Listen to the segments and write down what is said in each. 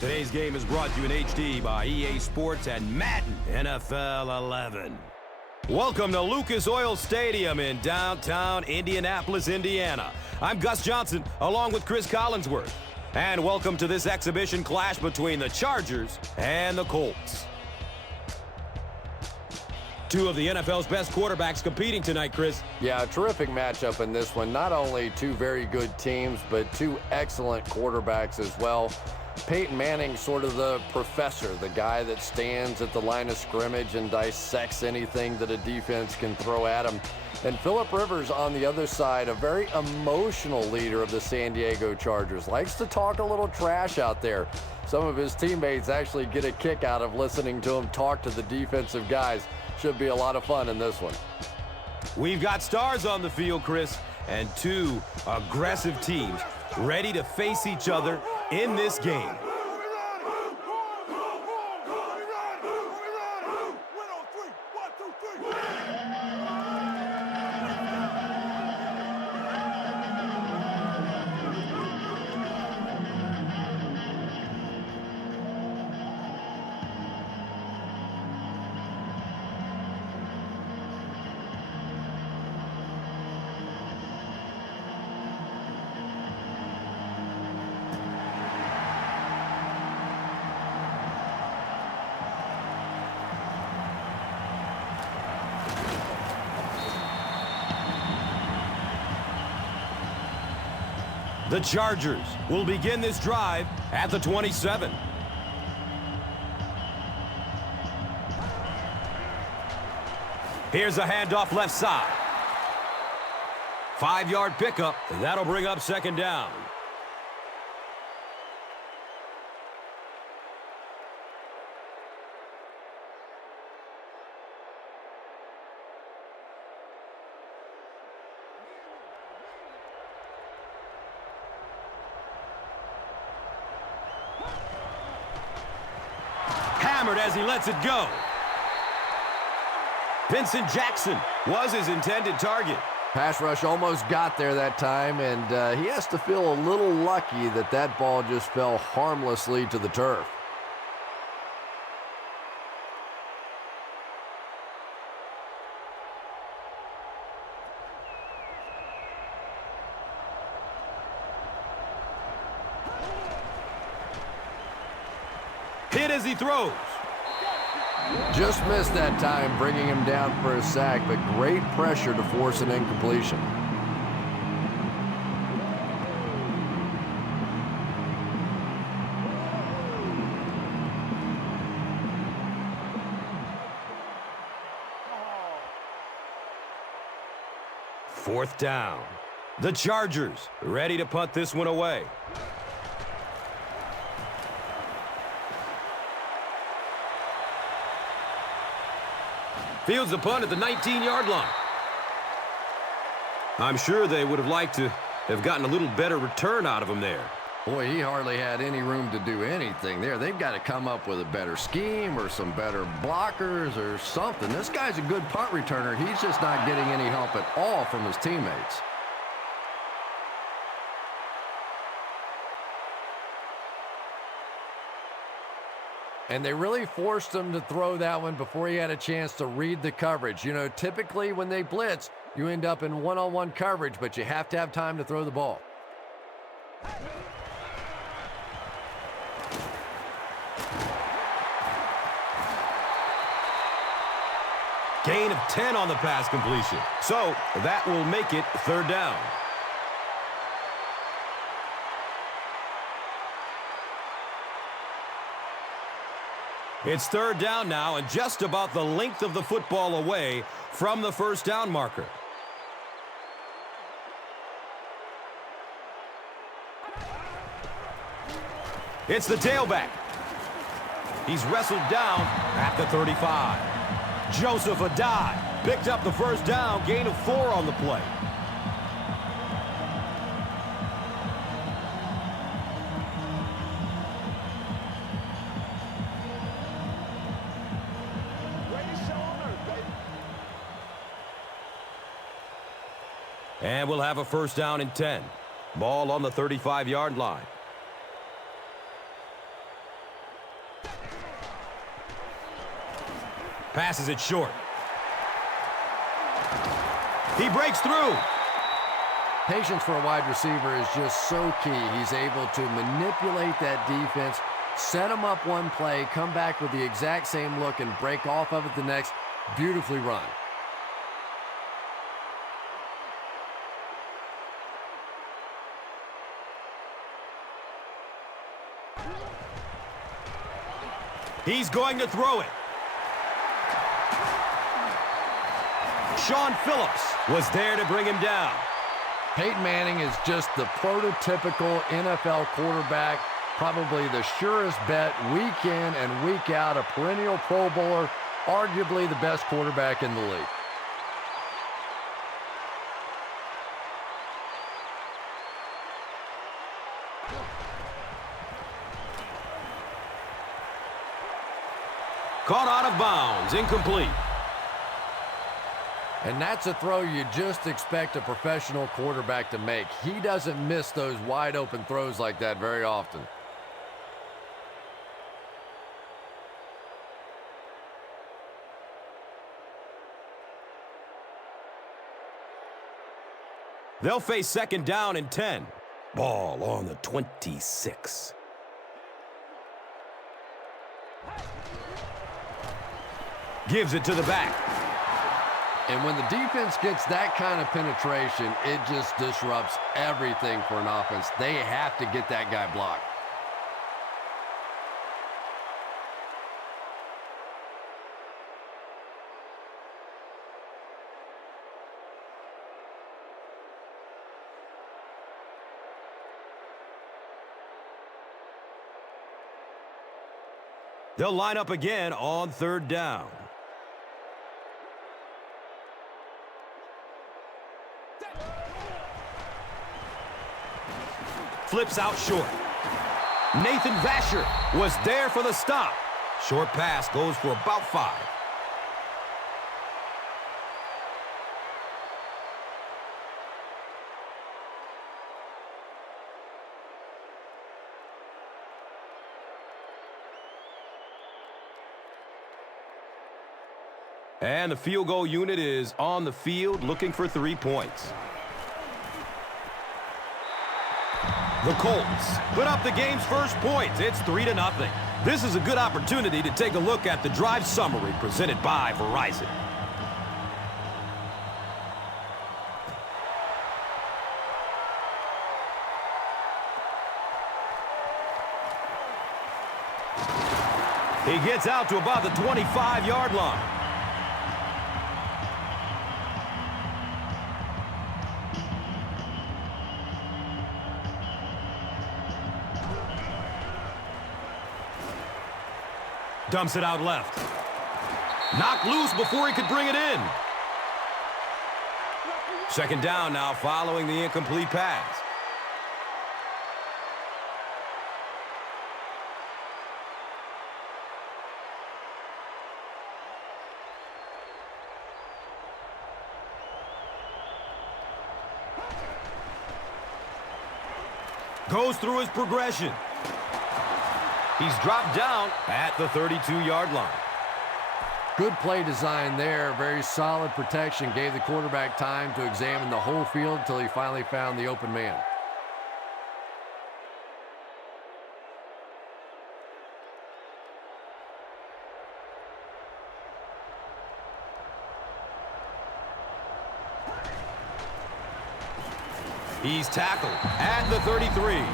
Today's game is brought to you in HD by EA Sports and Madden NFL 11. Welcome to Lucas Oil Stadium in downtown Indianapolis, Indiana. I'm Gus Johnson, along with Chris Collinsworth. And welcome to this exhibition clash between the Chargers and the Colts. Two of the NFL's best quarterbacks competing tonight, Chris. Yeah, a terrific matchup in this one. Not only two very good teams, but two excellent quarterbacks as well. Peyton Manning, sort of the professor, the guy that stands at the line of scrimmage and dissects anything that a defense can throw at him. And Phillip Rivers on the other side, a very emotional leader of the San Diego Chargers. Likes to talk a little trash out there. Some of his teammates actually get a kick out of listening to him talk to the defensive guys. Should be a lot of fun in this one. We've got stars on the field, Chris, and two aggressive teams ready to face each other in this game. The Chargers will begin this drive at the 27. Here's a handoff left side. 5-yard pickup. That'll bring up second down. Hammered as he lets it go. Vincent Jackson was his intended target. Pass rush almost got there that time, and he has to feel a little lucky that that ball just fell harmlessly to the turf. Hit as he throws. Just missed that time, bringing him down for a sack, but great pressure to force an incompletion. Fourth down. The Chargers ready to punt this one away. Fields the punt at the 19-yard line. I'm sure they would have liked to have gotten a little better return out of him there. Boy, he hardly had any room to do anything there. They've got to come up with a better scheme or some better blockers or something. This guy's a good punt returner. He's just not getting any help at all from his teammates. And they really forced him to throw that one before he had a chance to read the coverage. You know, typically when they blitz, you end up in one-on-one coverage, but you have to have time to throw the ball. Gain of 10 on the pass completion. So that will make it third down. It's third down now and just about the length of the football away from the first down marker. It's the tailback. He's wrestled down at the 35. Joseph Adai picked up the first down, gain of 4 on the play. And we'll have a first down and 10. Ball on the 35-yard line. Passes it short. He breaks through. Patience for a wide receiver is just so key. He's able to manipulate that defense, set them up one play, come back with the exact same look, and break off of it the next. Beautifully run. He's going to throw it. Sean Phillips was there to bring him down. Peyton Manning is just the prototypical NFL quarterback, probably the surest bet week in and week out, a perennial Pro Bowler, arguably the best quarterback in the league. Caught out of bounds, incomplete. And that's a throw you just expect a professional quarterback to make. He doesn't miss those wide open throws like that very often. They'll face second down and 10. Ball on the 26. Gives it to the back. And when the defense gets that kind of penetration, it just disrupts everything for an offense. They have to get that guy blocked. They'll line up again on third down. Flips out short. Nathan Vasher was there for the stop. Short pass goes for about 5. And the field goal unit is on the field looking for 3 points. The Colts put up the game's first points. It's 3-0. This is a good opportunity to take a look at the drive summary presented by Verizon. He gets out to about the 25-yard line. Dumps it out left. Knocked loose before he could bring it in. Second down now following the incomplete pass. Goes through his progression. He's dropped down at the 32-yard line. Good play design there. Very solid protection. Gave the quarterback time to examine the whole field until he finally found the open man. He's tackled at the 33.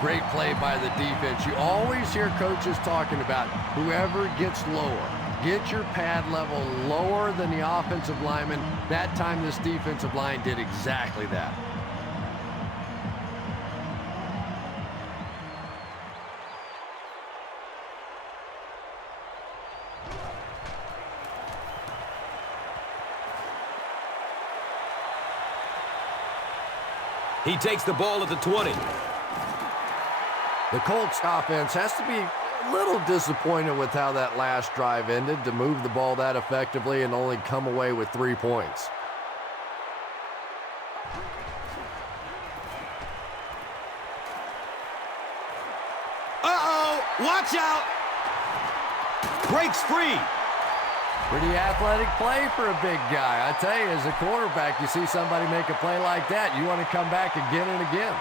Great play by the defense. You always hear coaches talking about whoever gets lower. Get your pad level lower than the offensive lineman. That time this defensive line did exactly that. He takes the ball at the 20. The Colts offense has to be a little disappointed with how that last drive ended to move the ball that effectively and only come away with 3 points. Uh-oh! Watch out! Breaks free. Pretty athletic play for a big guy. I tell you, as a quarterback, you see somebody make a play like that, you want to come back again and again.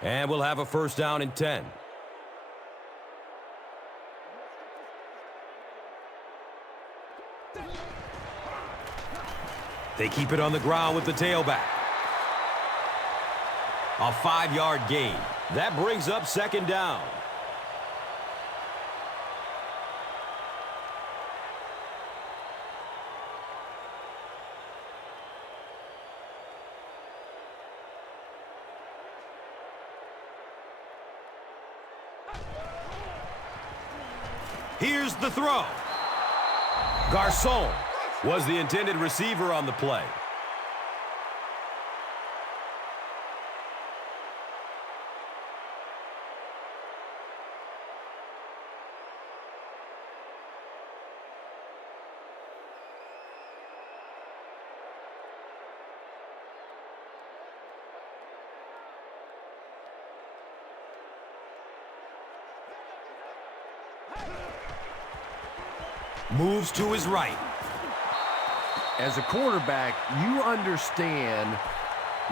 And we'll have a first down and 10. They keep it on the ground with the tailback. A 5-yard gain. That brings up second down. Here's the throw. Garcon was the intended receiver on the play. Moves to his right. As a quarterback, you understand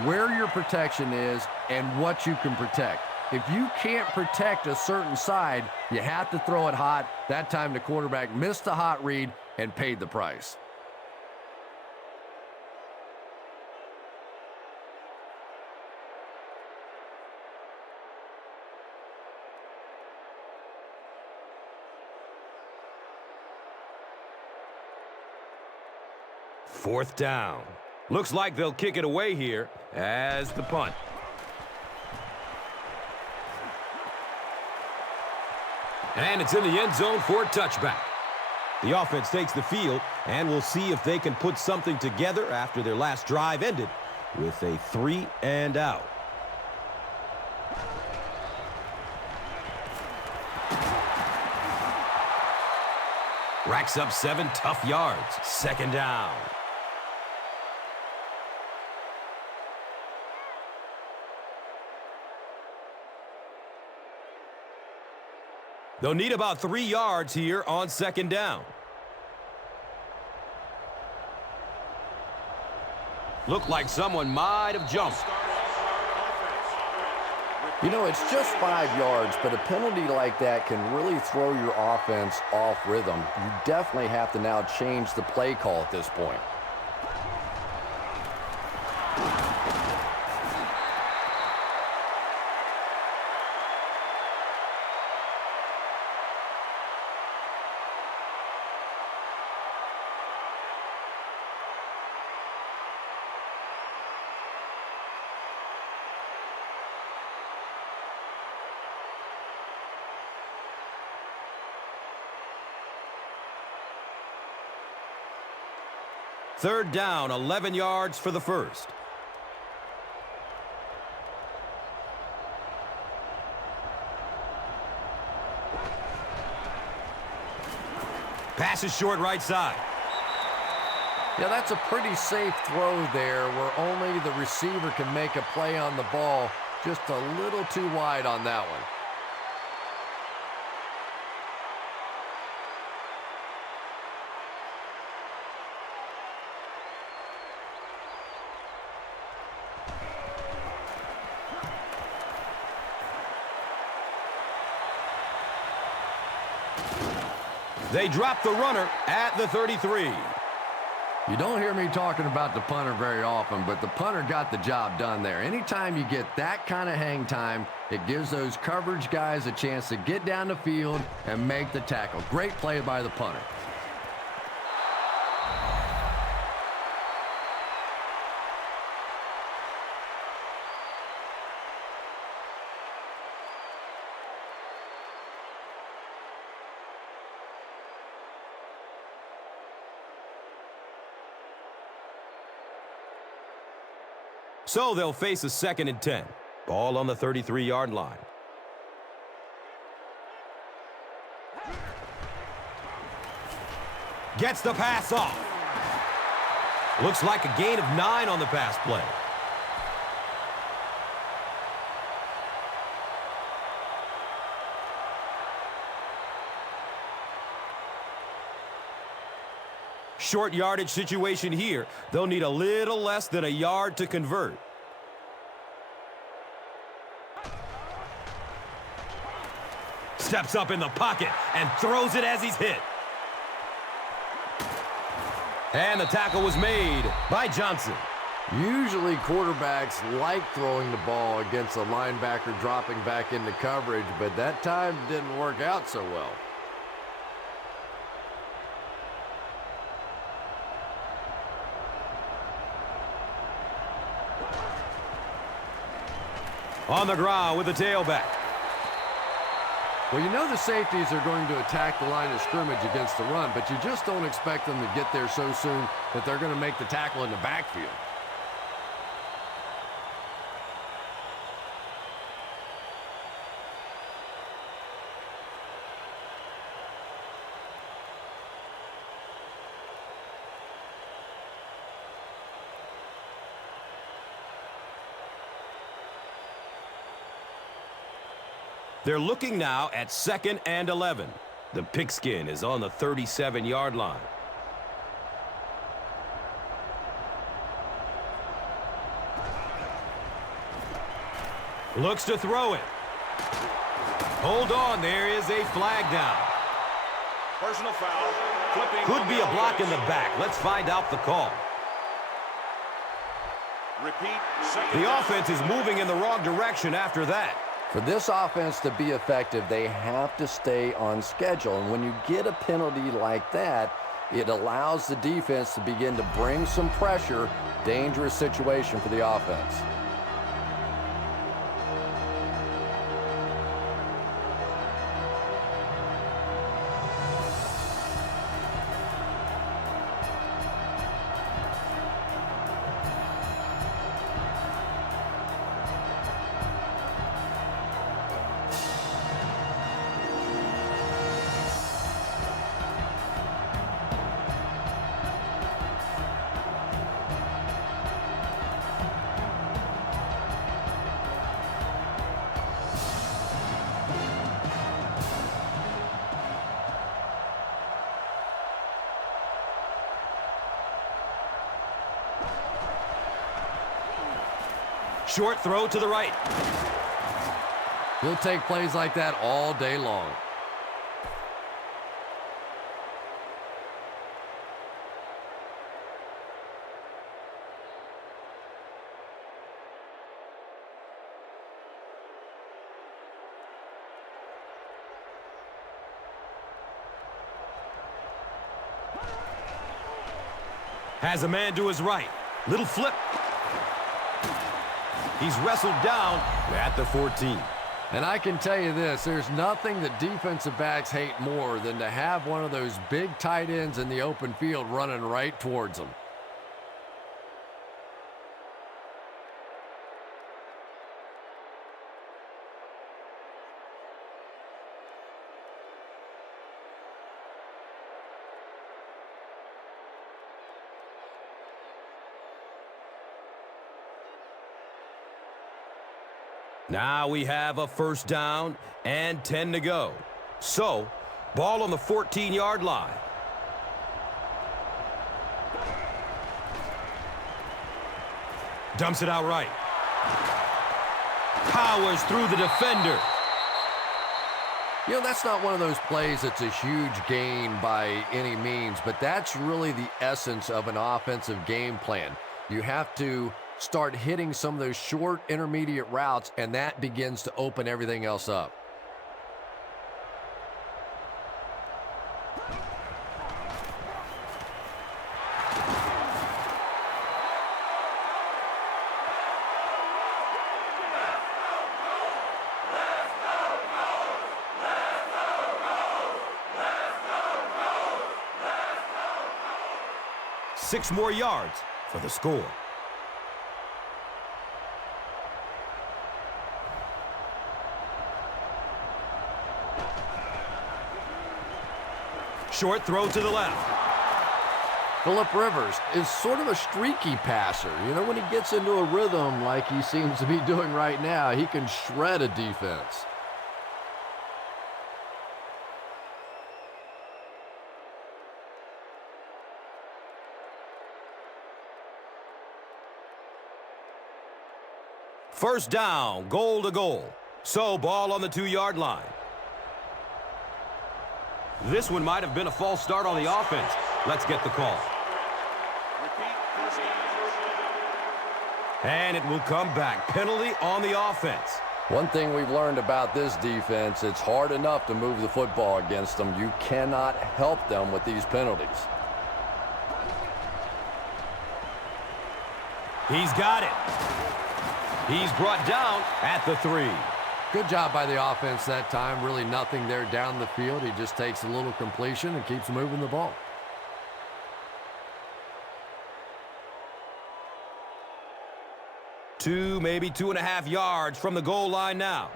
where your protection is and what you can protect. If you can't protect a certain side, you have to throw it hot. That time the quarterback missed the hot read and paid the price. Fourth down. Looks like they'll kick it away here as the punt. And it's in the end zone for a touchback. The offense takes the field, and we'll see if they can put something together after their last drive ended with a 3-and-out. Racks up 7 tough yards. Second down. They'll need about 3 yards here on second down. Looked like someone might have jumped. You know, it's just 5 yards, but a penalty like that can really throw your offense off rhythm. You definitely have to now change the play call at this point. Third down, 11 yards for the first. Pass is short right side. Yeah, that's a pretty safe throw there where only the receiver can make a play on the ball. Just a little too wide on that one. They drop the runner at the 33. You don't hear me talking about the punter very often, but the punter got the job done there. Anytime you get that kind of hang time, it gives those coverage guys a chance to get down the field and make the tackle. Great play by the punter. So they'll face a 2nd and 10. Ball on the 33-yard line. Gets the pass off. Looks like a gain of 9 on the pass play. Short yardage situation here. They'll need a little less than a yard to convert. Steps up in the pocket and throws it as he's hit. And the tackle was made by Johnson. Usually quarterbacks like throwing the ball against a linebacker dropping back into coverage, but that time didn't work out so well. On the ground with the tailback. Well, you know the safeties are going to attack the line of scrimmage against the run, but you just don't expect them to get there so soon that they're going to make the tackle in the backfield. They're looking now at 2nd and 11. The pigskin is on the 37-yard line. Looks to throw it. Hold on, there is a flag down. Personal foul. Flipping. Could be a block in the back. Let's find out the call. Repeat. Second The down. offense is moving in the wrong direction after that. For this offense to be effective, they have to stay on schedule. And when you get a penalty like that, it allows the defense to begin to bring some pressure. Dangerous situation for the offense. Short throw to the right. He'll take plays like that all day long. Has a man to his right. Little flip. He's wrestled down at the 14. And I can tell you this, there's nothing that defensive backs hate more than to have one of those big tight ends in the open field running right towards them. Now we have a first down and 10 to go. So, ball on the 14-yard line. Dumps it out right. Powers through the defender. You know, that's not one of those plays that's a huge gain by any means, but that's really the essence of an offensive game plan. You have to start hitting some of those short intermediate routes, and that begins to open everything else up. Six more yards for the score. Short throw to the left. Phillip Rivers is sort of a streaky passer. You know, when he gets into a rhythm like he seems to be doing right now, he can shred a defense. First down, goal to goal. So, ball on the 2-yard line. This one might have been a false start on the offense. Let's get the call. And it will come back. Penalty on the offense. One thing we've learned about this defense, it's hard enough to move the football against them. You cannot help them with these penalties. He's got it. He's brought down at the 3. Good job by the offense that time. Really nothing there down the field. He just takes a little completion and keeps moving the ball. Maybe 2.5 yards from the goal line now.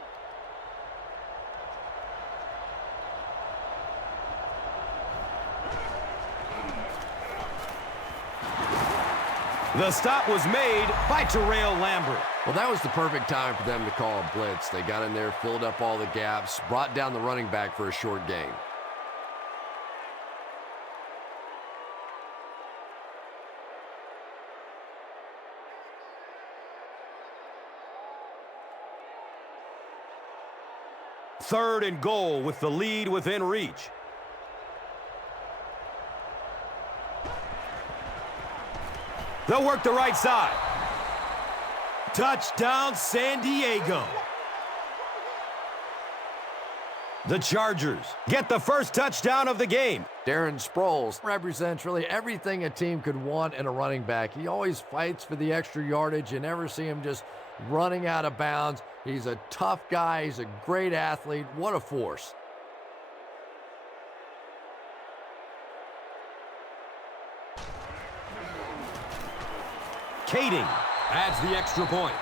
The stop was made by Terrell Lambert. Well, that was the perfect time for them to call a blitz. They got in there, filled up all the gaps, brought down the running back for a short gain. Third and goal with the lead within reach. They'll work the right side. Touchdown, San Diego. The Chargers get the first touchdown of the game. Darren Sproles represents really everything a team could want in a running back. He always fights for the extra yardage. You never see him just running out of bounds. He's a tough guy. He's a great athlete. What a force. Kading adds the extra point.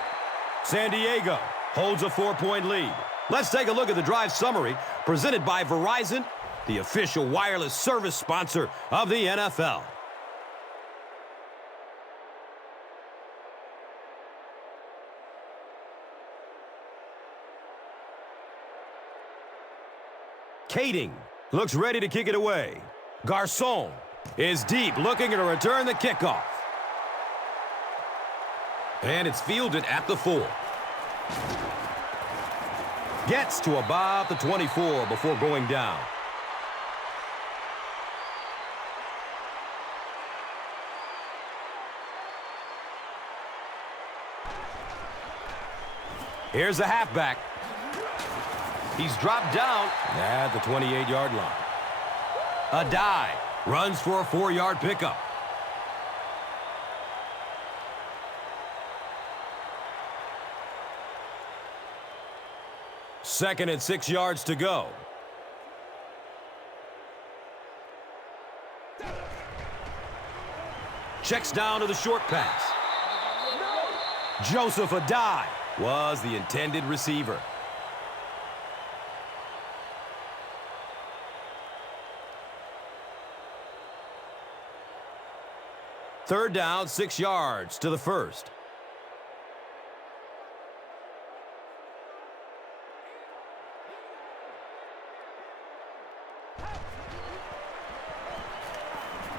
San Diego holds a 4-point lead. Let's take a look at the drive summary presented by Verizon, the official wireless service sponsor of the NFL. Kading looks ready to kick it away. Garcon is deep, looking to return the kickoff. And it's fielded at the 4. Gets to about the 24 before going down. Here's the halfback. He's dropped down at the 28-yard line. A dive. Runs for a 4-yard pickup. Second and 6 yards to go. Checks down to the short pass. Joseph Adai was the intended receiver. Third down, 6 yards to the first.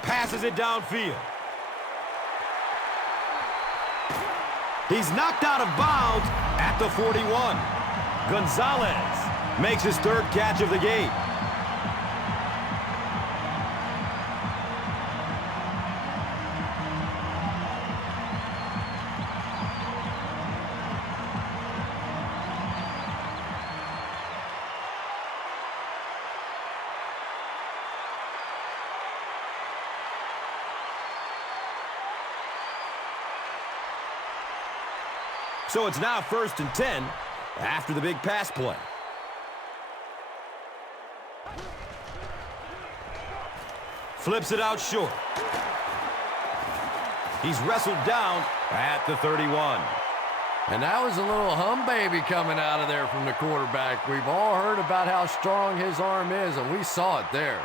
Passes it downfield. He's knocked out of bounds at the 41. Gonzalez makes his third catch of the game. So it's now 1st and 10 after the big pass play. Flips it out short. He's wrestled down at the 31. And that was a little hum baby coming out of there from the quarterback. We've all heard about how strong his arm is, and we saw it there.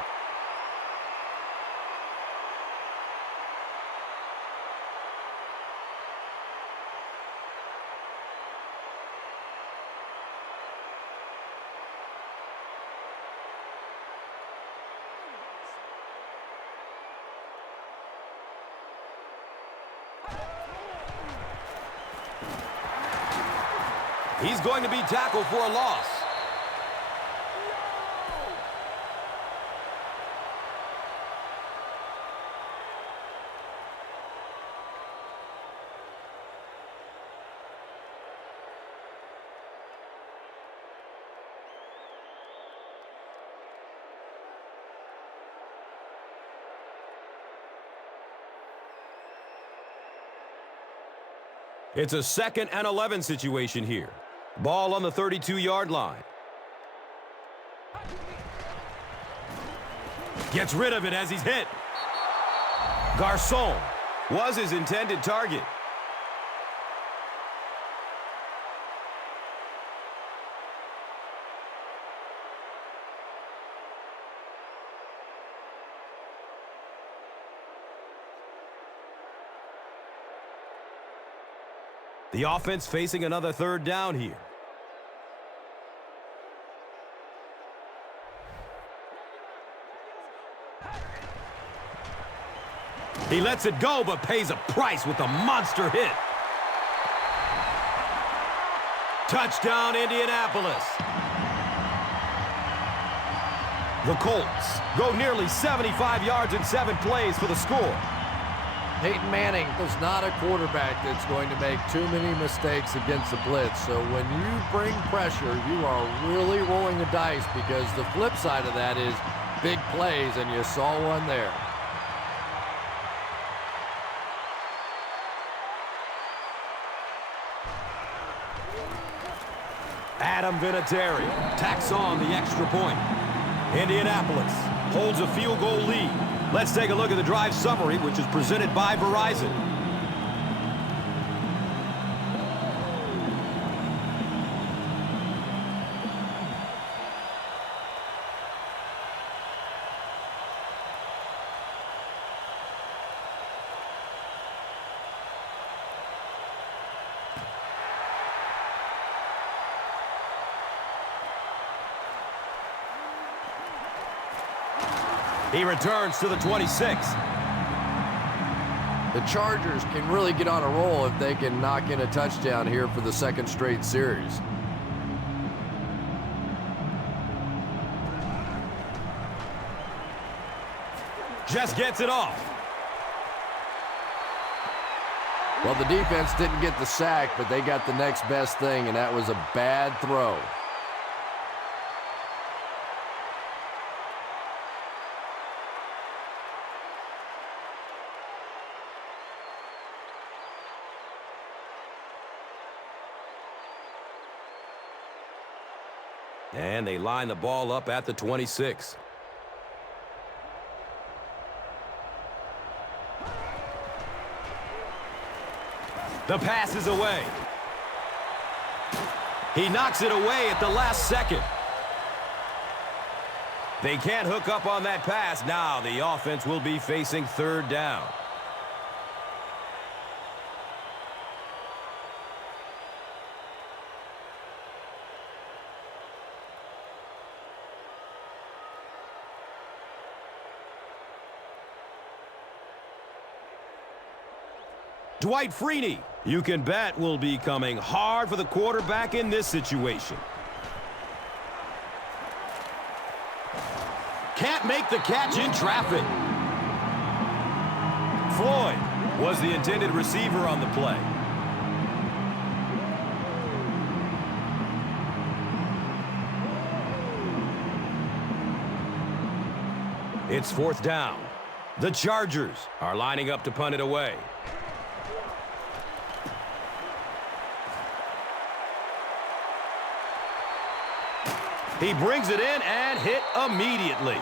He's going to be tackled for a loss. It's a 2nd and 11 situation here. Ball on the 32-yard line. Gets rid of it as he's hit. Garcon was his intended target. The offense facing another 3rd down here. He lets it go, but pays a price with a monster hit. Touchdown, Indianapolis. The Colts go nearly 75 yards in 7 plays for the score. Peyton Manning is not a quarterback that's going to make too many mistakes against the blitz. So when you bring pressure, you are really rolling the dice, because the flip side of that is big plays, and you saw one there. Adam Vinatieri tacks on the extra point. Indianapolis holds a field goal lead. Let's take a look at the drive summary, which is presented by Verizon. He returns to the 26. The Chargers can really get on a roll if they can knock in a touchdown here for the 2nd straight series. Just gets it off. Well, the defense didn't get the sack, but they got the next best thing, and that was a bad throw. And they line the ball up at the 26. The pass is away. He knocks it away at the last second. They can't hook up on that pass. Now the offense will be facing 3rd down. Dwight Freeney, you can bet, will be coming hard for the quarterback in this situation. Can't make the catch in traffic. Floyd was the intended receiver on the play. It's 4th down. The Chargers are lining up to punt it away. He brings it in and hit immediately.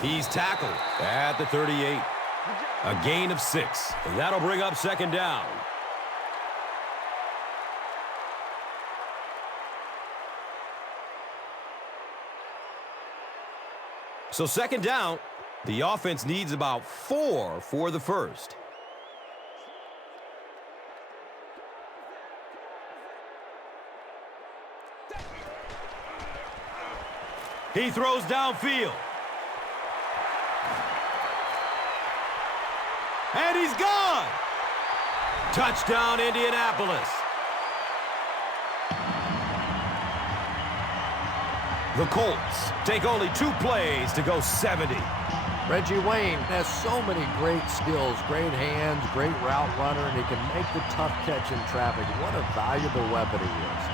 He's tackled at the 38. A gain of 6. And that'll bring up 2nd down. So 2nd down, the offense needs about 4 for the first. He throws downfield. And he's gone! Touchdown, Indianapolis. The Colts take only 2 plays to go 70. Reggie Wayne has so many great skills, great hands, great route runner, and he can make the tough catch in traffic. What a valuable weapon he is.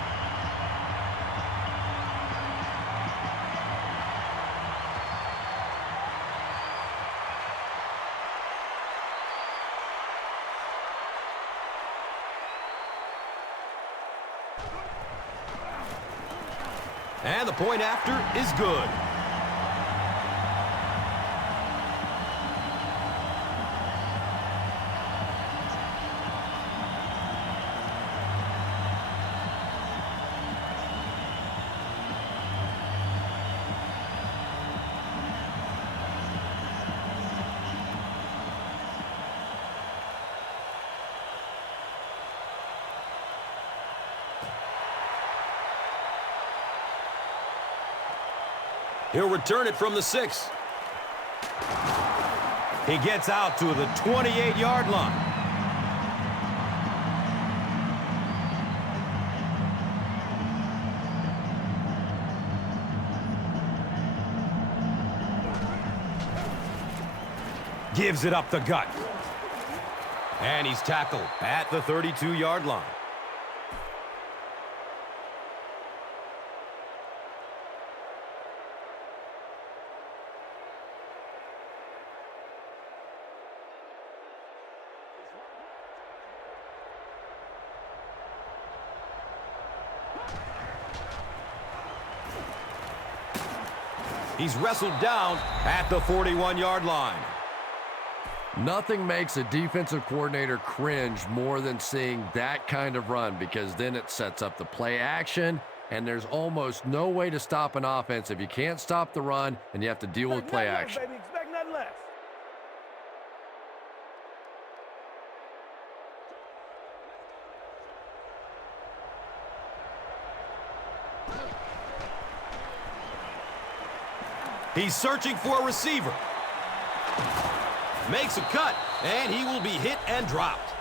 And the point after is good. He'll return it from the 6. He gets out to the 28-yard line. Gives it up the gut. And he's tackled at the 32-yard line. He's wrestled down at the 41-yard line. Nothing makes a defensive coordinator cringe more than seeing that kind of run, because then it sets up the play action, and there's almost no way to stop an offense if you can't stop the run and you have to deal with play action. Expect nothing less. He's searching for a receiver. Makes a cut, and he will be hit and dropped.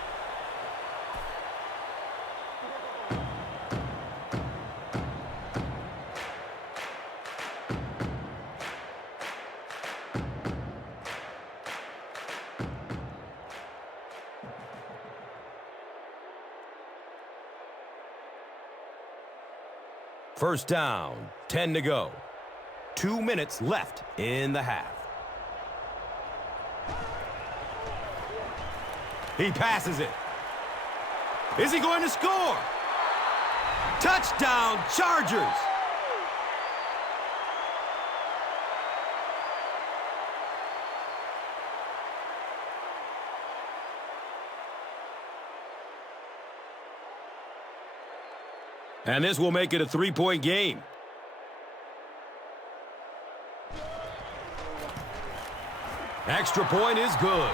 First down, 10 to go. 2 minutes left in the half. He passes it. Is he going to score? Touchdown, Chargers! And this will make it a 3-point game. Extra point is good.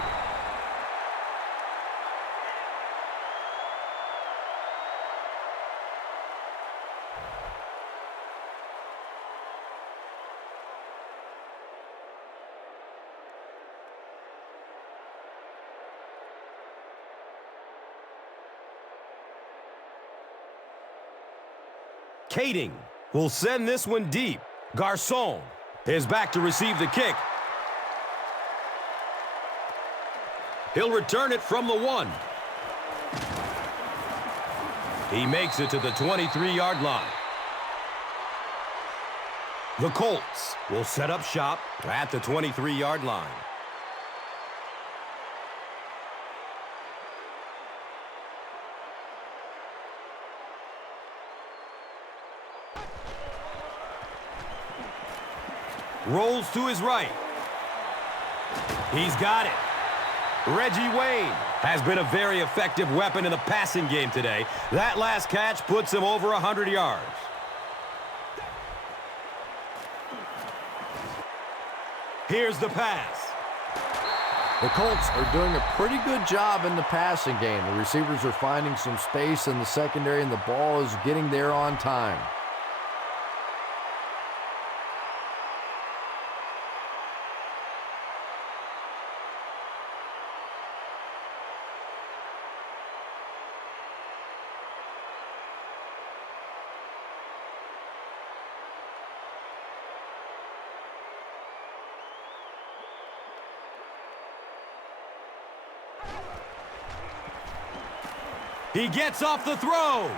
Kading will send this one deep. Garçon is back to receive the kick. He'll return it from the 1. He makes it to the 23-yard line. The Colts will set up shop at the 23-yard line. Rolls to his right. He's got it. Reggie Wayne has been a very effective weapon in the passing game today. That last catch puts him over 100 yards. Here's the pass. The Colts are doing a pretty good job in the passing game. The receivers are finding some space in the secondary, and the ball is getting there on time. He gets off the throw.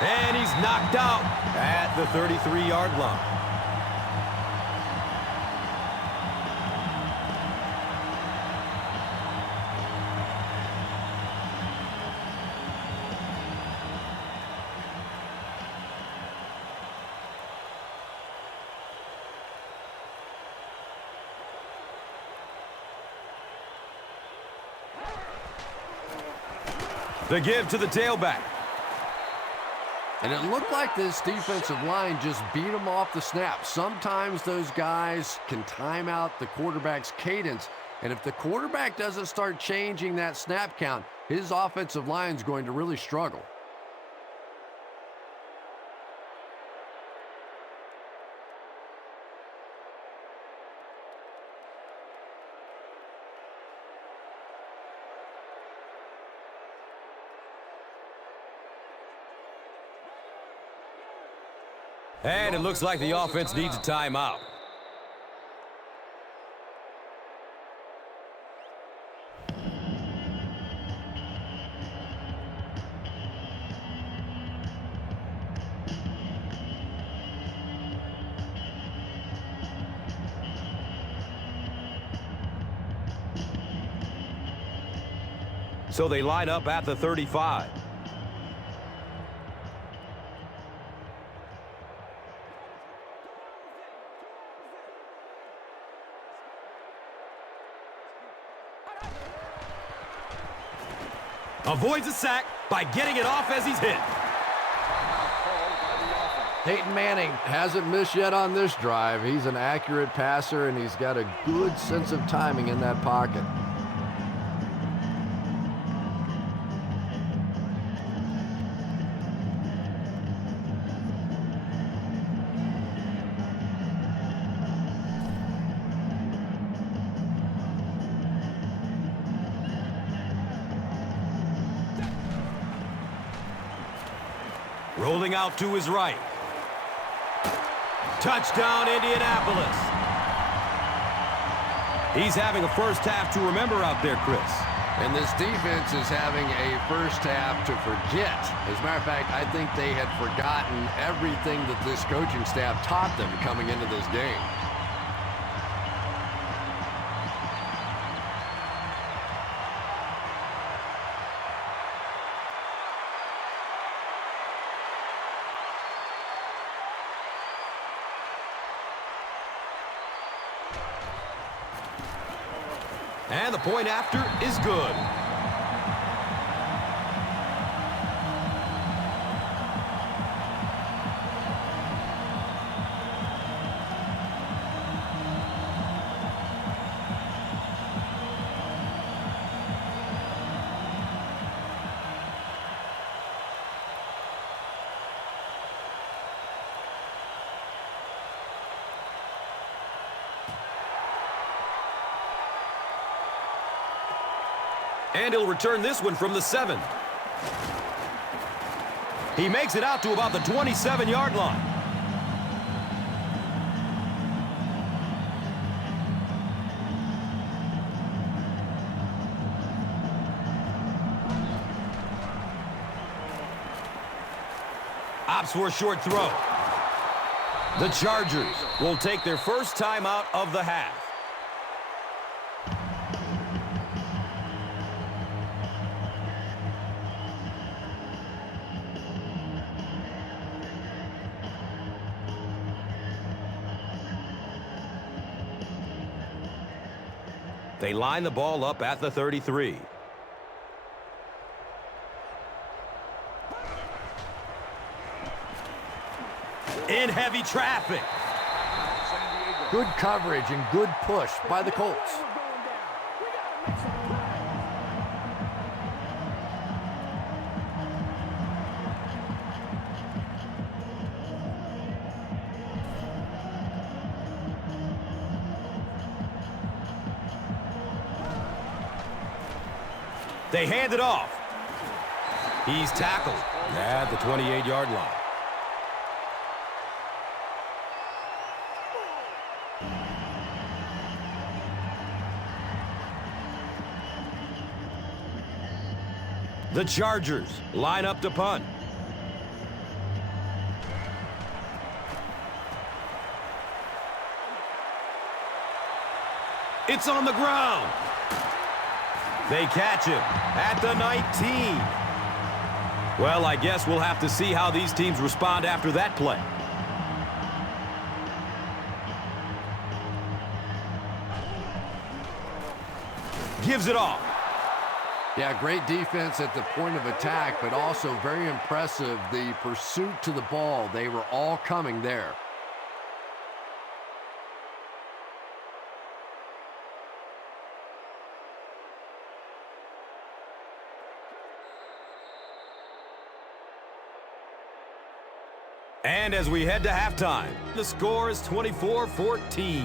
And he's knocked out at the 33-yard line. The give to the tailback. And it looked like this defensive line just beat them off the snap. Sometimes those guys can time out the quarterback's cadence. And if the quarterback doesn't start changing that snap count, his offensive line is going to really struggle. And it looks like the offense needs a timeout. So they line up at the 35. Avoids a sack by getting it off as he's hit. Peyton Manning hasn't missed yet on this drive. He's an accurate passer, and he's got a good sense of timing in that pocket. Rolling out to his right. Touchdown, Indianapolis. He's having a first half to remember out there, Chris. And this defense is having a first half to forget. As a matter of fact, I think they had forgotten everything that this coaching staff taught them coming into this game. And the point after is good. And he'll return this one from the 7. He makes it out to about the 27-yard line. Opts for a short throw. The Chargers will take their first timeout of the half. They line the ball up at the 33. In heavy traffic. Good coverage and good push by the Colts. They hand it off. He's tackled at the 28-yard line. The Chargers line up to punt. It's on the ground. They catch him at the 19. Well, I guess we'll have to see how these teams respond after that play. Gives it off. Yeah, great defense at the point of attack, but also very impressive the pursuit to the ball. They were all coming there. And as we head to halftime, the score is 24-14.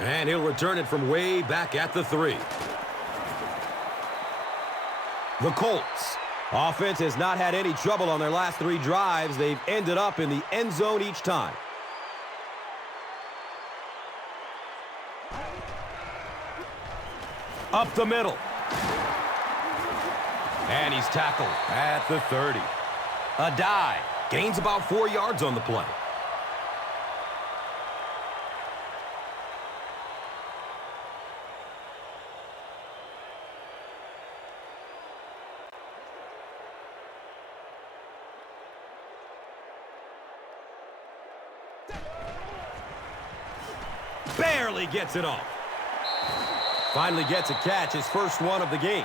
And he'll return it from way back at the 3. The Colts. Offense has not had any trouble on their last 3 drives. They've ended up in the end zone each time. Up the middle. And he's tackled at the 30. A dive. Gains about 4 yards on the play. Barely gets it off. Finally gets a catch, his first one of the game.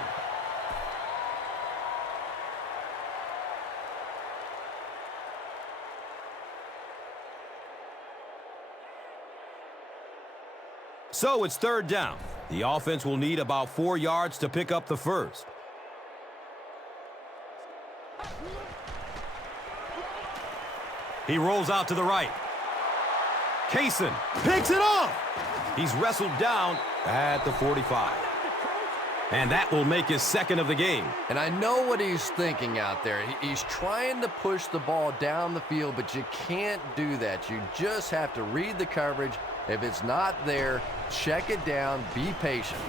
So it's third down. The offense will need about 4 yards to pick up the first. He rolls out to the right. Kaysen picks it off. He's wrestled down at the 45. And that will make his second of the game. And I know what he's thinking out there. He's trying to push the ball down the field, but you can't do that. You just have to read the coverage. If it's not there, check it down, be patient.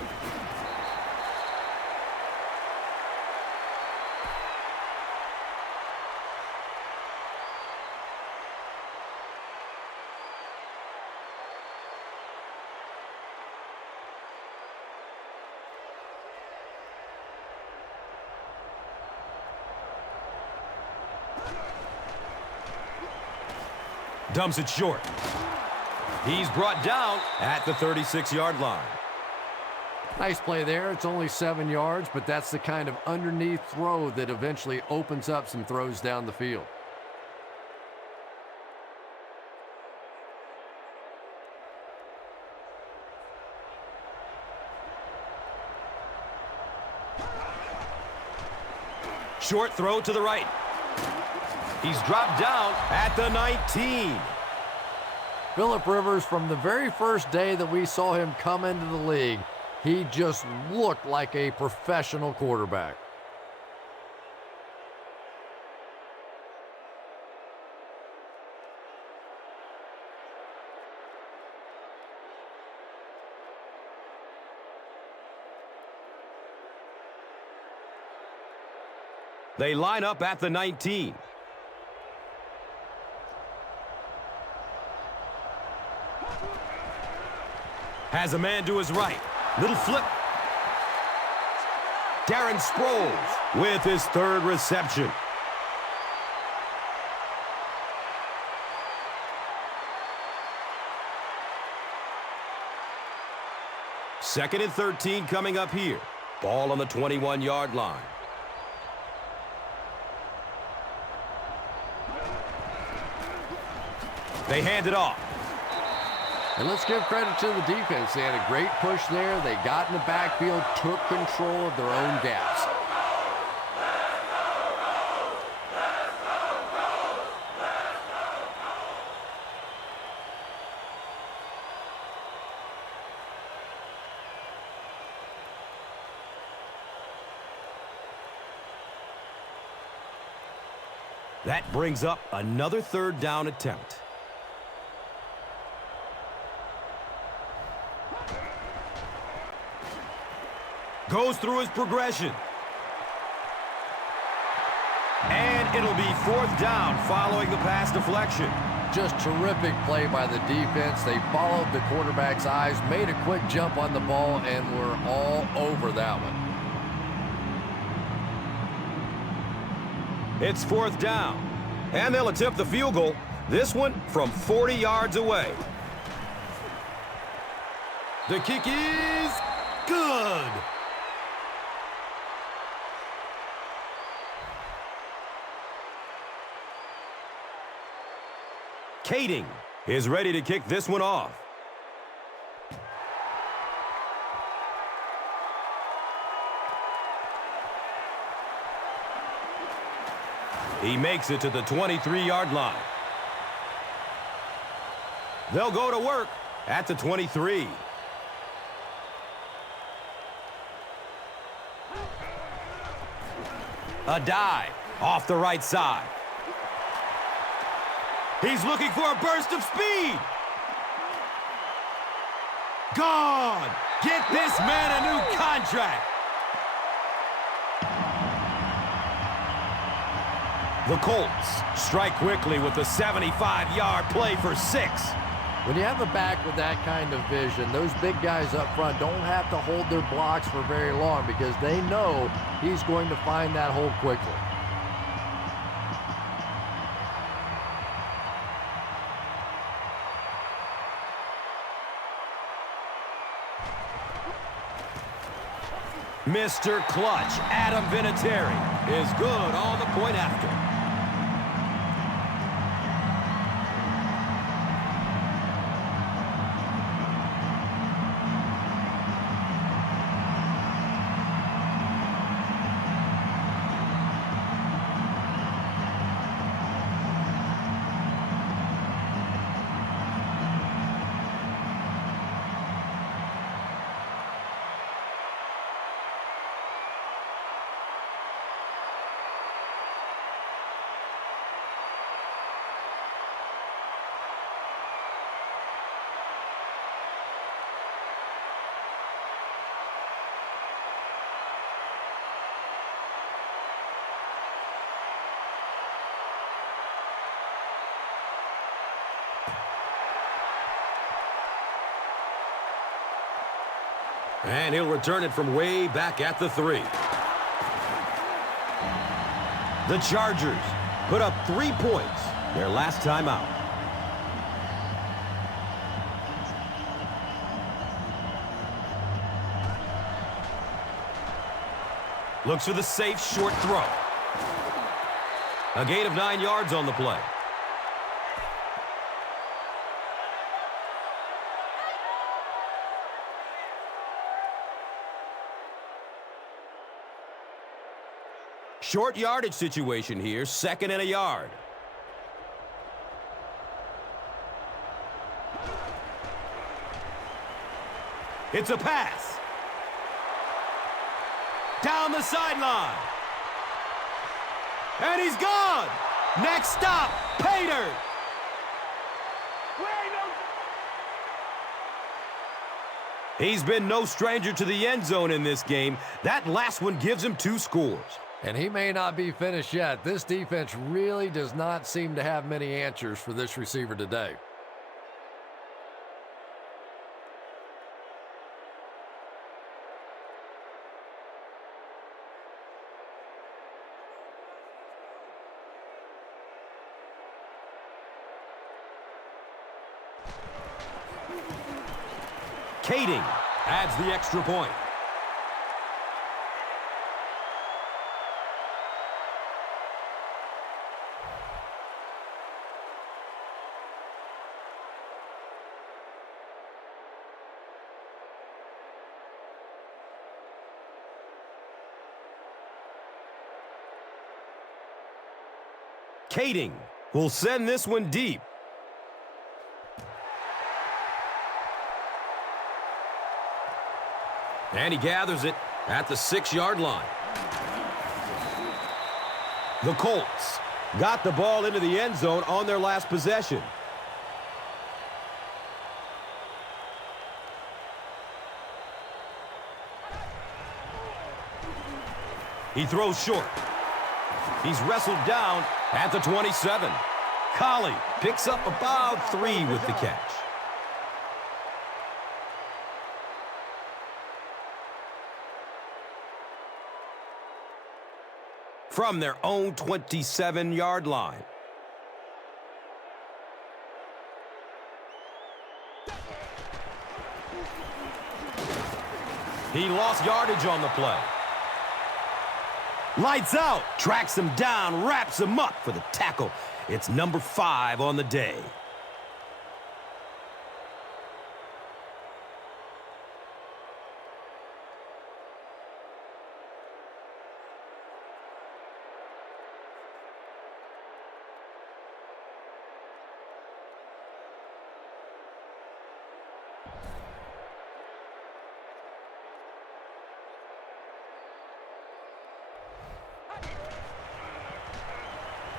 Dumps it short. He's brought down at the 36-yard line. Nice play there. It's only 7 yards, but that's the kind of underneath throw that eventually opens up some throws down the field. Short throw to the right. He's dropped down at the 19. Phillip Rivers, from the very first day that we saw him come into the league, he just looked like a professional quarterback. They line up at the 19. Has a man to his right. Little flip. Darren Sproles with his third reception. Second and 13 coming up here. Ball on the 21-yard line. They hand it off. And let's give credit to the defense. They had a great push there. They got in the backfield, took control of their own gaps. That brings up another third down attempt. Goes through his progression. And it'll be fourth down following the pass deflection. Just terrific play by the defense. They followed the quarterback's eyes, made a quick jump on the ball, and were all over that one. It's fourth down. And they'll attempt the field goal. This one from 40 yards away. The kick is good. Kading is ready to kick this one off. He makes it to the 23-yard line. They'll go to work at the 23. A dive off the right side. He's looking for a burst of speed. Gone. Get this man a new contract. The Colts strike quickly with a 75-yard play for 6. When you have a back with that kind of vision, those big guys up front don't have to hold their blocks for very long because they know he's going to find that hole quickly. Mr. Clutch, Adam Vinatieri, is good on the point after. And he'll return it from way back at the 3. The Chargers put up 3 points their last time out. Looks for the safe short throw. A gain of 9 yards on the play. Short yardage situation here, 2nd and a yard. It's a pass. Down the sideline. And he's gone. Next stop, Pater. He's been no stranger to the end zone in this game. That last one gives him 2 scores. And he may not be finished yet. This defense really does not seem to have many answers for this receiver today. Kading adds the extra point. Kading will send this one deep. And he gathers it at the 6-yard line. The Colts got the ball into the end zone on their last possession. He throws short. He's wrestled down at the 27. Collie picks up about 3 with the catch. From their own 27-yard line. He lost yardage on the play. Lights out, tracks him down, wraps him up for the tackle. It's number 5 on the day.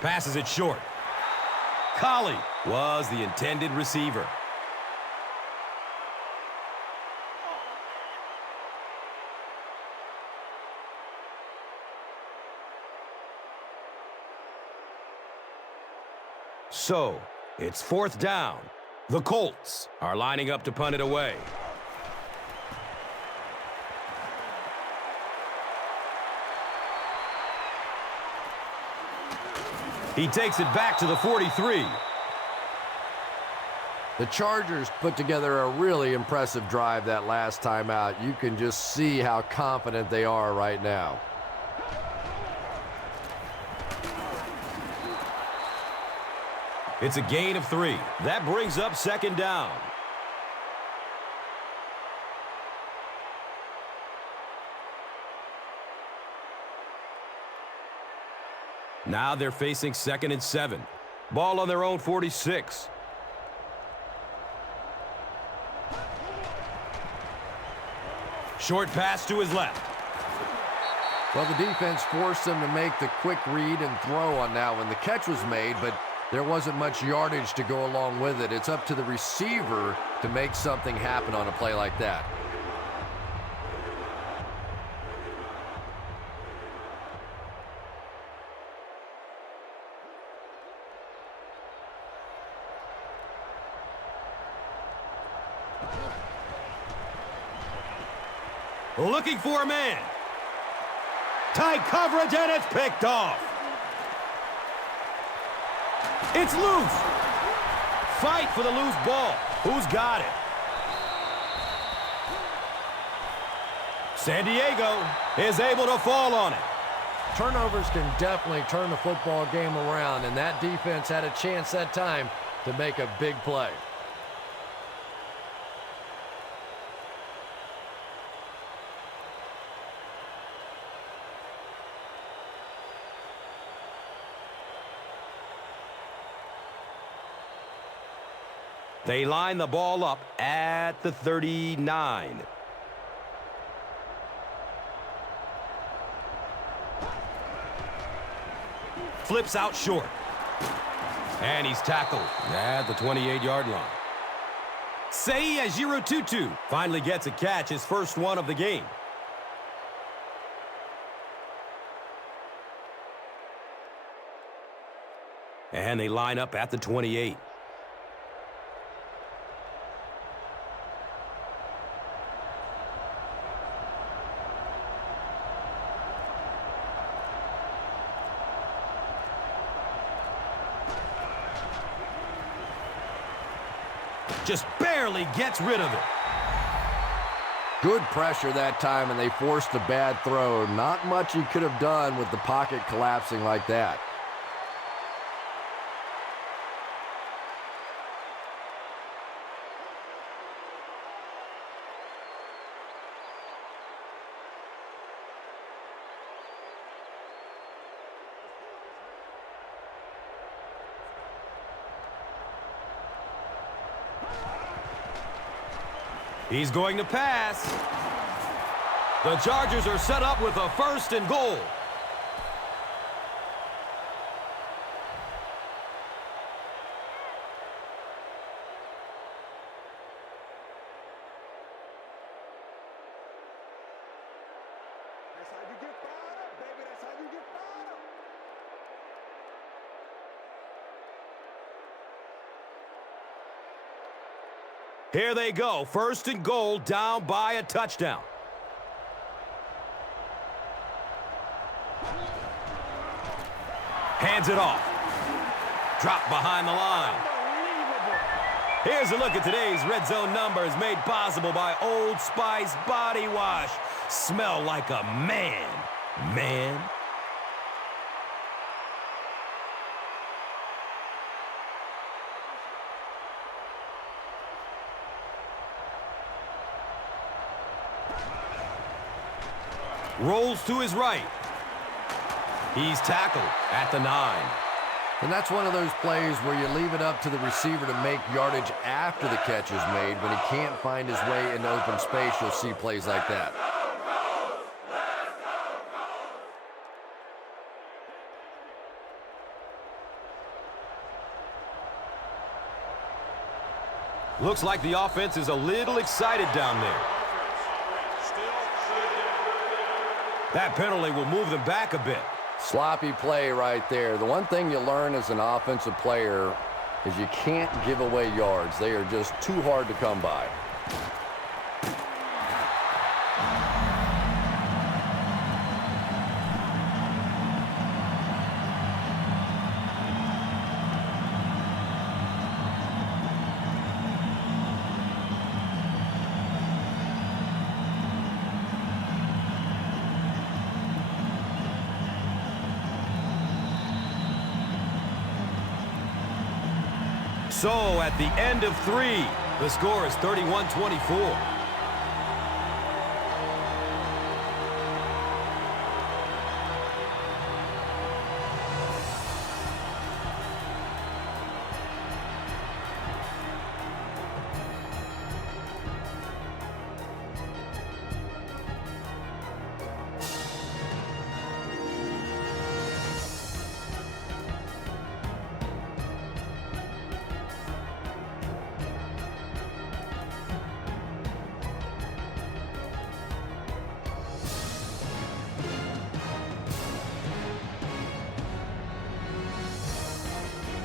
Passes it short. Collie was the intended receiver. So, it's 4th down. The Colts are lining up to punt it away. He takes it back to the 43. The Chargers put together a really impressive drive that last time out. You can just see how confident they are right now. It's a gain of 3. That brings up 2nd down. Now they're facing 2nd and 7. Ball on their own 46. Short pass to his left. Well, the defense forced them to make the quick read and throw on that one. The catch was made, but there wasn't much yardage to go along with it. It's up to the receiver to make something happen on a play like that. Looking for a man. Tight coverage, and it's picked off. It's loose. Fight for the loose ball. Who's got it? San Diego is able to fall on it. Turnovers can definitely turn the football game around, and that defense had a chance that time to make a big play. They line the ball up at the 39. Flips out short. And he's tackled at the 28-yard line. Seiya Girotutu finally gets a catch, his first one of the game. And they line up at the 28. Just barely gets rid of it. Good pressure that time, and they forced a bad throw. Not much he could have done with the pocket collapsing like that. He's going to pass. The Chargers are set up with a 1st and goal. That's how you get fired up, baby. That's how you get fired up. Here they go. 1st and goal, down by a touchdown. Hands it off. Drop behind the line. Here's a look at today's red zone numbers made possible by Old Spice Body Wash. Smell like a man. Man. Rolls to his right. He's tackled at the 9. And that's one of those plays where you leave it up to the receiver to make yardage after the catch is made. When he can't find his way into open space, you'll see plays like that. Looks like the offense is a little excited down there. That penalty will move them back a bit. Sloppy play right there. The one thing you learn as an offensive player is you can't give away yards. They are just too hard to come by. So, at the end of 3, the score is 31-24.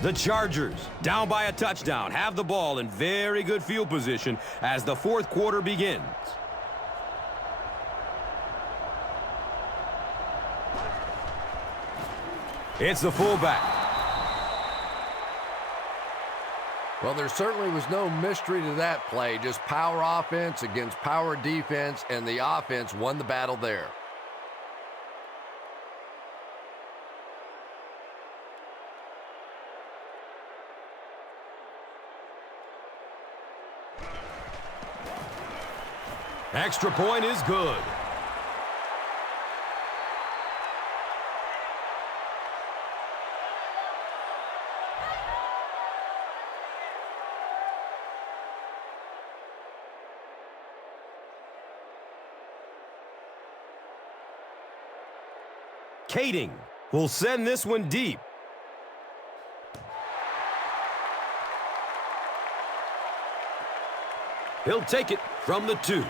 The Chargers, down by a touchdown, have the ball in very good field position as the 4th quarter begins. It's the fullback. Well, there certainly was no mystery to that play. Just power offense against power defense, and the offense won the battle there. Extra point is good. Kading will send this one deep. He'll take it from the 2.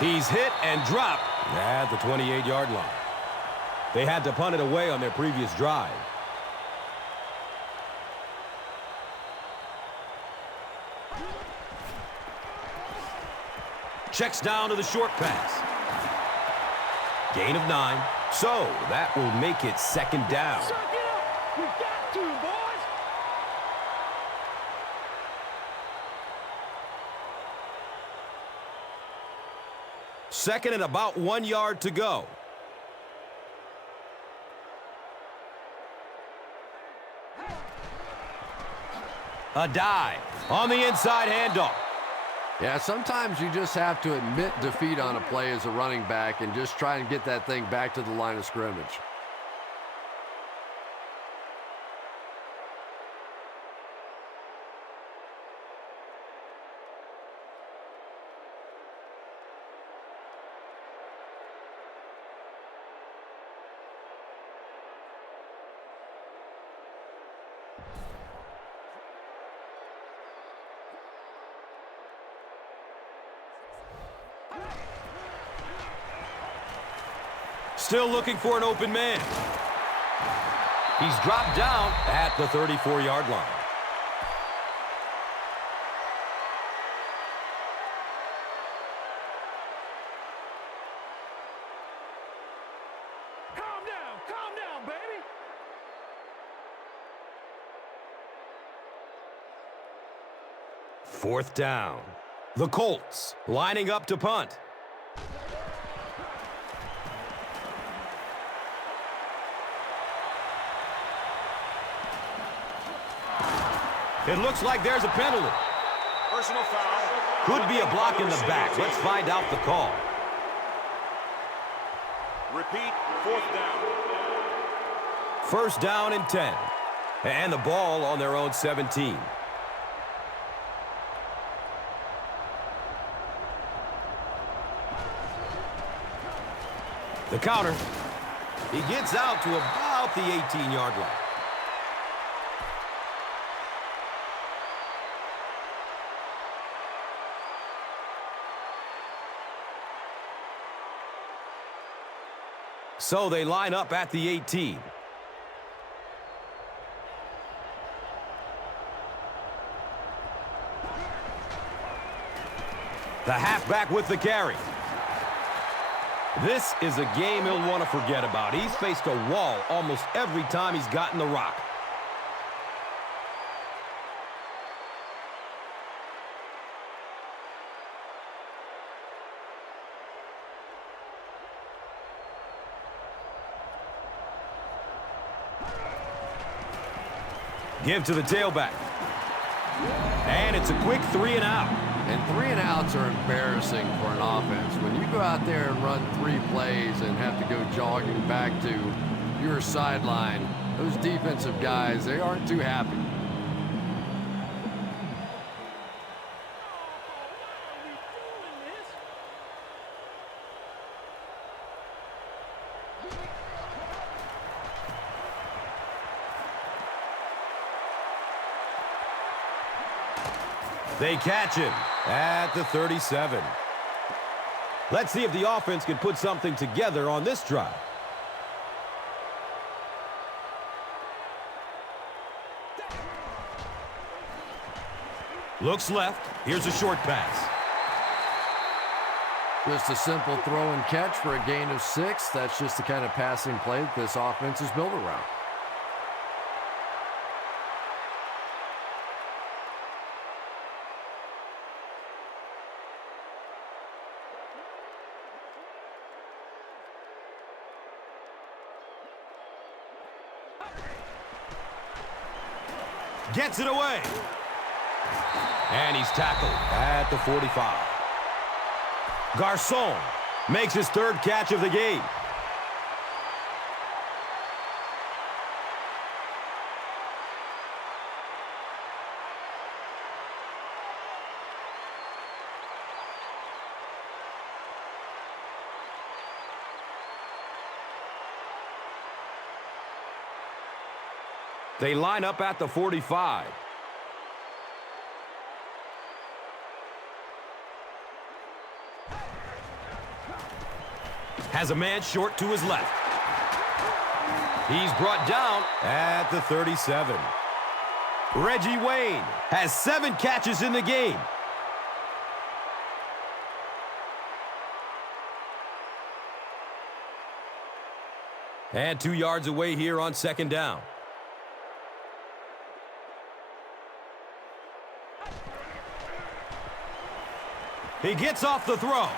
He's hit and dropped at the 28-yard line. They had to punt it away on their previous drive. Checks down to the short pass. Gain of 9. So that will make it 2nd down. Suck it up. We got to, boys. Second and about 1 yard to go. A dive on the inside handoff. Yeah, sometimes you just have to admit defeat on a play as a running back and just try and get that thing back to the line of scrimmage. Still looking for an open man. He's dropped down at the 34-yard line. Calm down, baby. Fourth down. The Colts lining up to punt. It looks like there's a penalty. Personal foul. Could be a block in the back. Let's find out the call. Repeat, fourth down. First down and 10. And the ball on their own 17. The counter. He gets out to about the 18-yard line. So they line up at the 18. The halfback with the carry. This is a game he'll want to forget about. He's faced a wall almost every time he's gotten the rock. Give to the tailback. And it's a quick 3 and out. And 3 and outs are embarrassing for an offense. When you go out there and run 3 plays and have to go jogging back to your sideline, those defensive guys, they aren't too happy. They catch him at the 37. Let's see if the offense can put something together on this drive. Looks left. Here's a short pass. Just a simple throw and catch for a gain of 6. That's just the kind of passing play that this offense is built around. Gets it away. And he's tackled at the 45. Garcon makes his 3rd catch of the game. They line up at the 45. Has a man short to his left. He's brought down at the 37. Reggie Wayne has 7 catches in the game. And 2 yards away here on 2nd down. He gets off the throw.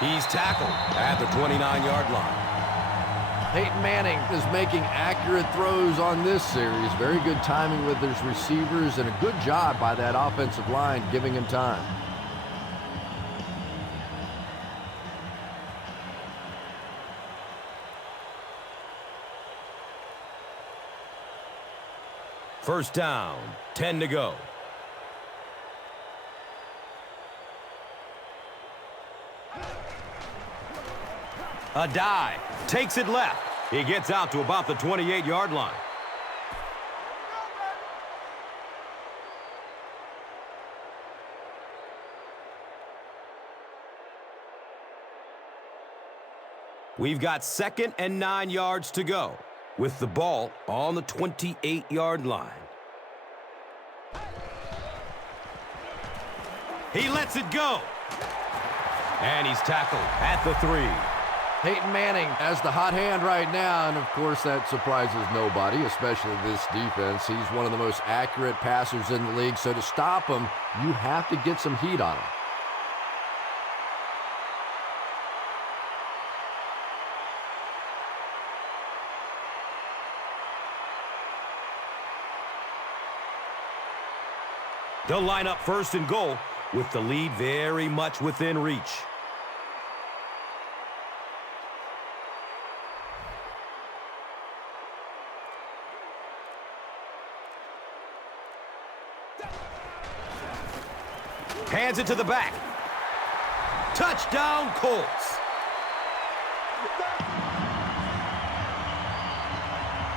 He's tackled at the 29-yard line. Peyton Manning is making accurate throws on this series. Very good timing with his receivers and a good job by that offensive line giving him time. First down, 10 to go. A dive, takes it left. He gets out to about the 28-yard line. We've got 2nd and 9 yards to go with the ball on the 28-yard line. He lets it go. And he's tackled at the 3. Peyton Manning has the hot hand right now, and of course that surprises nobody, especially this defense. He's one of the most accurate passers in the league, so to stop him, you have to get some heat on him. They'll line up 1st and goal with the lead very much within reach. Hands it to the back. Touchdown, Colts.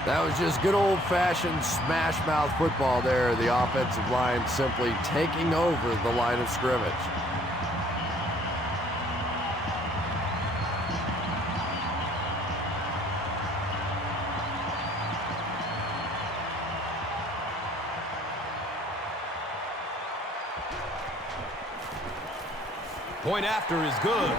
That was just good old-fashioned smash-mouth football there. The offensive line simply taking over the line of scrimmage. Point after is good.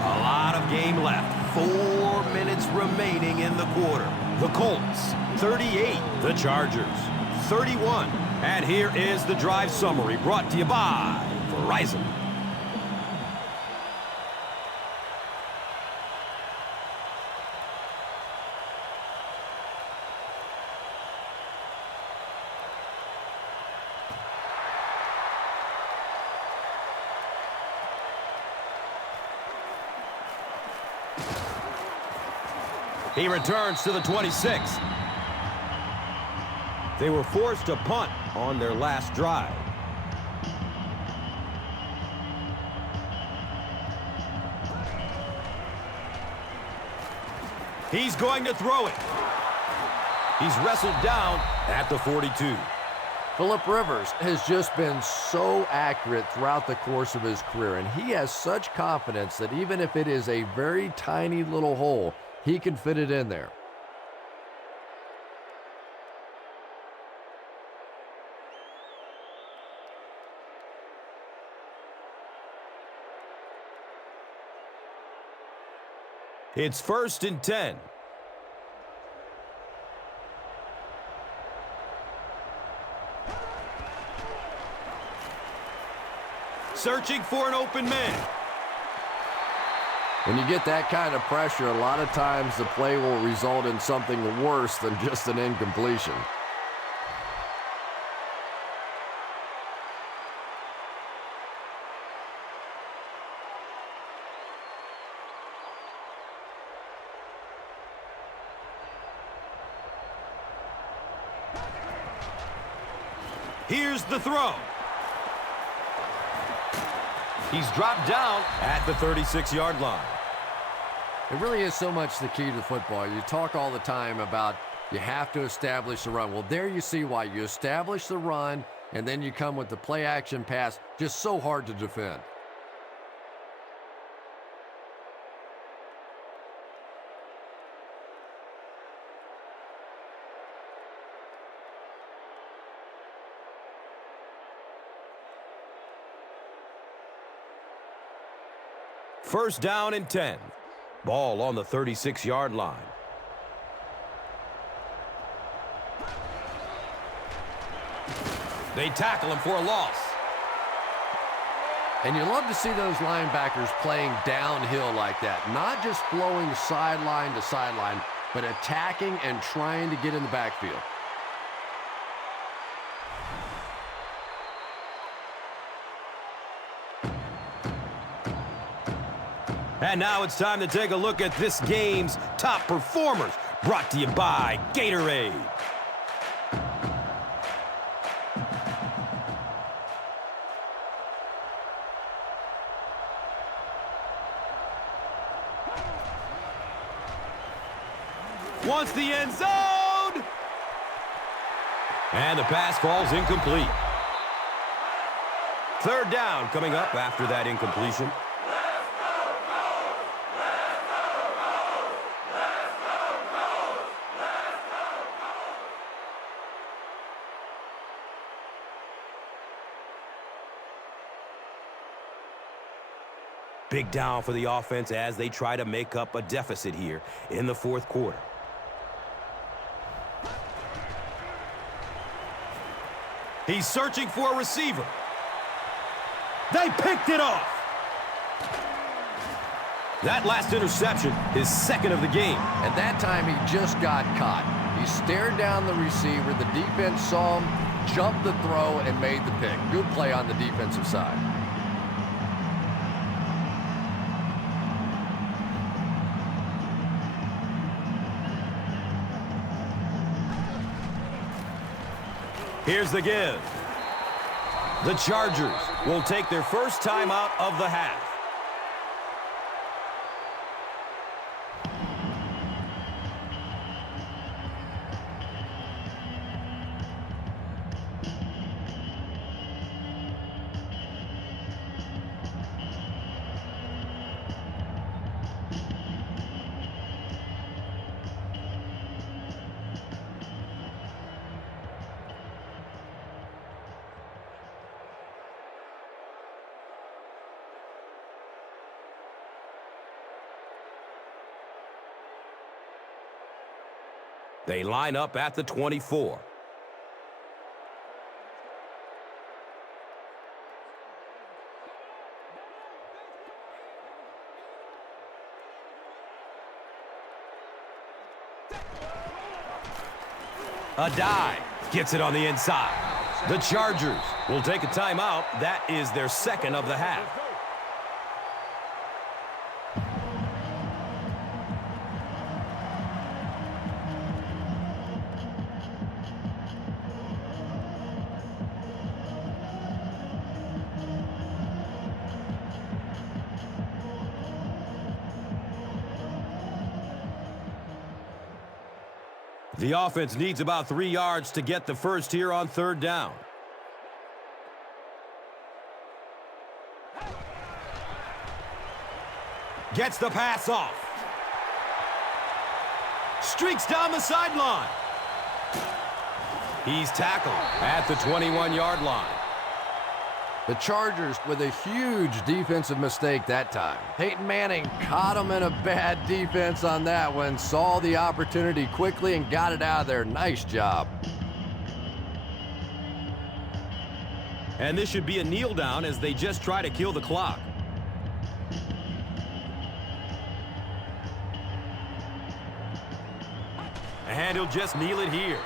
A lot of game left. 4 minutes remaining in the quarter. The Colts, 38. The Chargers, 31. And here is the drive summary brought to you by Verizon. He returns to the 26. They were forced to punt on their last drive. He's going to throw it. He's wrestled down at the 42. Phillip Rivers has just been so accurate throughout the course of his career, and he has such confidence that even if it is a very tiny little hole, he can fit it in there. It's 1st and 10. Searching for an open man. When you get that kind of pressure, a lot of times the play will result in something worse than just an incompletion. Here's the throw. He's dropped down at the 36-yard line. It really is so much the key to football. You talk all the time about you have to establish the run. Well, there you see why. You establish the run, and then you come with the play-action pass. Just so hard to defend. First down and 10. Ball on the 36-yard line. They tackle him for a loss. And you love to see those linebackers playing downhill like that. Not just flowing sideline to sideline, but attacking and trying to get in the backfield. And now it's time to take a look at this game's top performers, brought to you by Gatorade. Wants the end zone! And the pass falls incomplete. Third down coming up after that incompletion. Big down for the offense as they try to make up a deficit here in the fourth quarter. He's searching for a receiver. They picked it off. That last interception is second of the game. And that time he just got caught. He stared down the receiver. The defense saw him, jumped the throw, and made the pick. Good play on the defensive side. Here's the give. The Chargers will take their first time out of the half. They line up at the 24. A dive. Gets it on the inside. The Chargers will take a timeout. That is their second of the half. The offense needs about 3 yards to get the first here on third down. Gets the pass off. Streaks down the sideline. He's tackled at the 21-yard line. The Chargers with a huge defensive mistake that time. Peyton Manning caught him in a bad defense on that one, saw the opportunity quickly and got it out of there. Nice job. And this should be a kneel down as they just try to kill the clock. And he'll just kneel it here.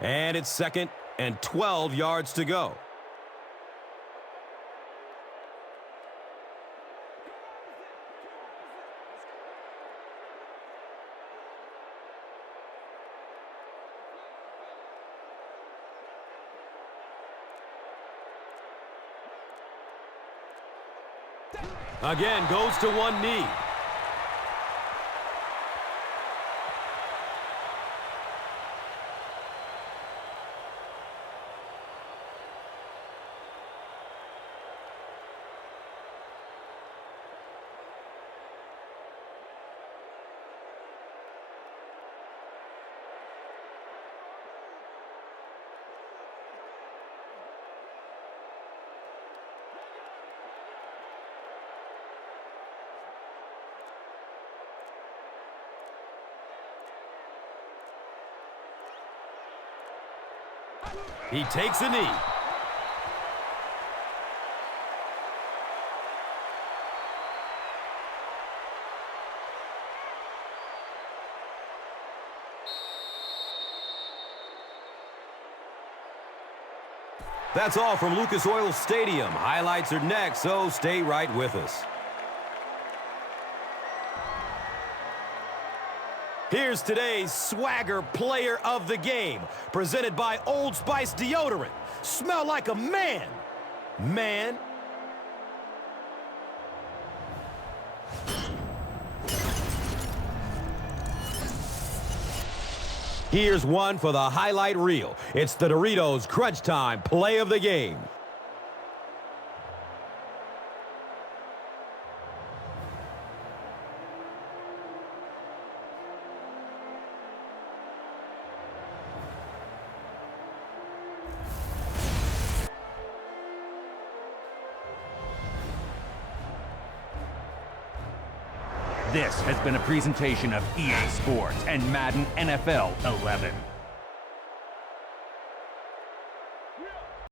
And it's second and 12 yards to go. Again, goes to one knee. He takes a knee. That's all from Lucas Oil Stadium. Highlights are next, so stay right with us. Here's today's Swagger Player of the Game, presented by Old Spice Deodorant. Smell like a man. Man. Here's one for the highlight reel. It's the Doritos Crunch Time Play of the Game. This has been a presentation of EA Sports and Madden NFL 11.